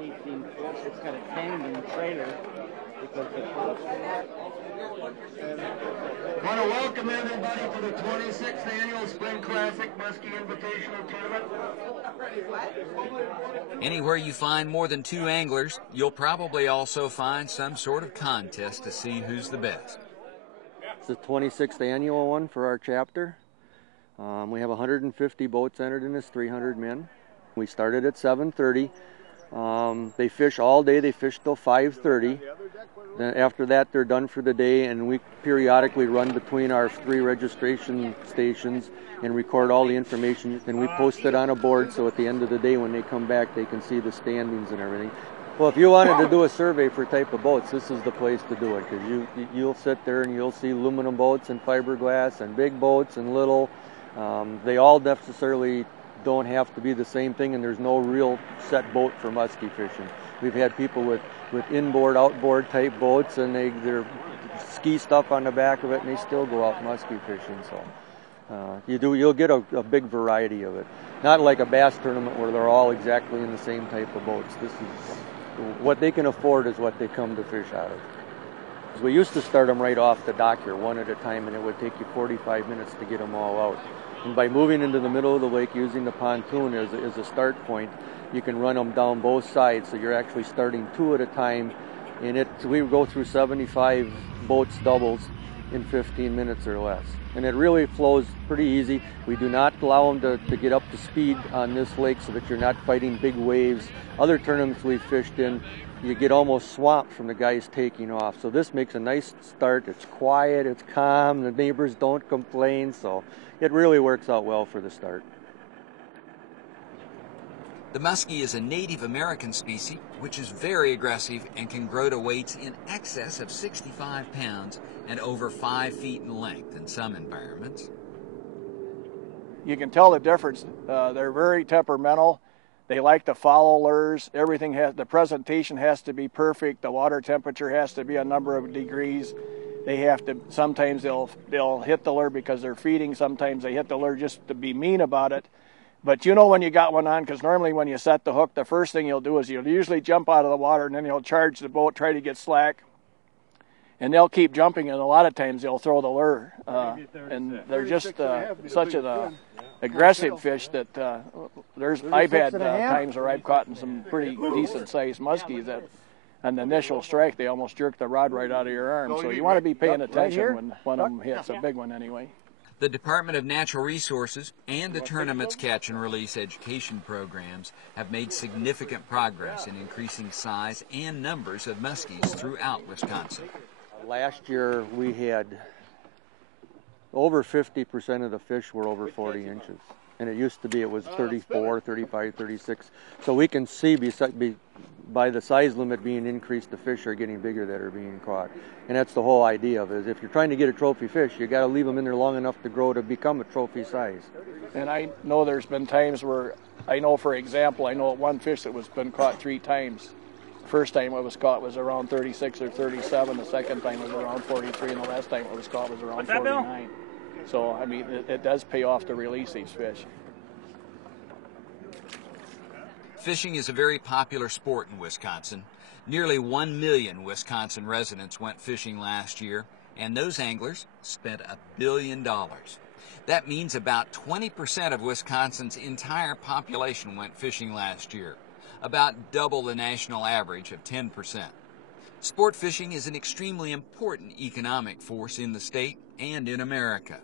18 fish. It's got a tandem trailer because I want to welcome everybody to the 26th Annual Spring Classic Muskie Invitational Tournament. Anywhere you find more than 2 anglers, you'll probably also find some sort of contest to see who's the best. It's the 26th annual one for our chapter. We have 150 boats entered in this, 300 men. We started at 7:30. They fish all day. They fish till 5:30. Then after that, they're done for the day, and we periodically run between our 3 registration stations and record all the information. And we post it on a board, so at the end of the day, when they come back, they can see the standings and everything. Well, if you wanted to do a survey for type of boats, this is the place to do it, because you'll sit there and you'll see aluminum boats and fiberglass and big boats and little. They all necessarily don't have to be the same thing, and there's no real set boat for muskie fishing. We've had people with inboard, outboard type boats, and they're ski stuff on the back of it, and they still go out muskie fishing. So you'll get a big variety of it. Not like a bass tournament where they're all exactly in the same type of boats. This is what they can afford is what they come to fish out of. We used to start them right off the dock here, one at a time, and it would take you 45 minutes to get them all out. And by moving into the middle of the lake, using the pontoon as a start point, you can run them down both sides, so you're actually starting 2 at a time. And we go through 75 boats doubles in 15 minutes or less. And it really flows pretty easy. We do not allow them to get up to speed on this lake so that you're not fighting big waves. Other tournaments we've fished in, you get almost swamped from the guys taking off. So this makes a nice start. It's quiet, it's calm, the neighbors don't complain, so it really works out well for the start. The muskie is a Native American species which is very aggressive and can grow to weights in excess of 65 pounds and over 5 feet in length in some environments. You can tell the difference. They're very temperamental. They like to follow lures. The presentation has to be perfect. The water temperature has to be a number of degrees. Sometimes they'll hit the lure because they're feeding. Sometimes they hit the lure just to be mean about it. But you know when you got one on, because normally when you set the hook, the first thing you'll do is you'll usually jump out of the water, and then you'll charge the boat, try to get slack. And they'll keep jumping, and a lot of times they'll throw the lure. And they're just such an aggressive fish that I've had times where I've caught some pretty decent-sized muskies that on the initial strike, they almost jerk the rod right out of your arm. So you want to be paying attention when one of them hits, a big one anyway. The Department of Natural Resources and the tournament's catch and release education programs have made significant progress in increasing size and numbers of muskies throughout Wisconsin. Last year we had over 50% of the fish were over 40 inches. And it used to be, it was 34, 35, 36. So we can see by the size limit being increased, the fish are getting bigger that are being caught. And that's the whole idea of it, is if you're trying to get a trophy fish, you got to leave them in there long enough to grow to become a trophy size. And I know there's been times where, for example, I know one fish that was been caught 3 times. The first time it was caught was around 36 or 37. The second time was around 43, and the last time it was caught was around 49. So, I mean, it does pay off to release these fish. Fishing is a very popular sport in Wisconsin. Nearly 1 million Wisconsin residents went fishing last year, and those anglers spent $1 billion. That means about 20% of Wisconsin's entire population went fishing last year, about double the national average of 10%. Sport fishing is an extremely important economic force in the state and in America.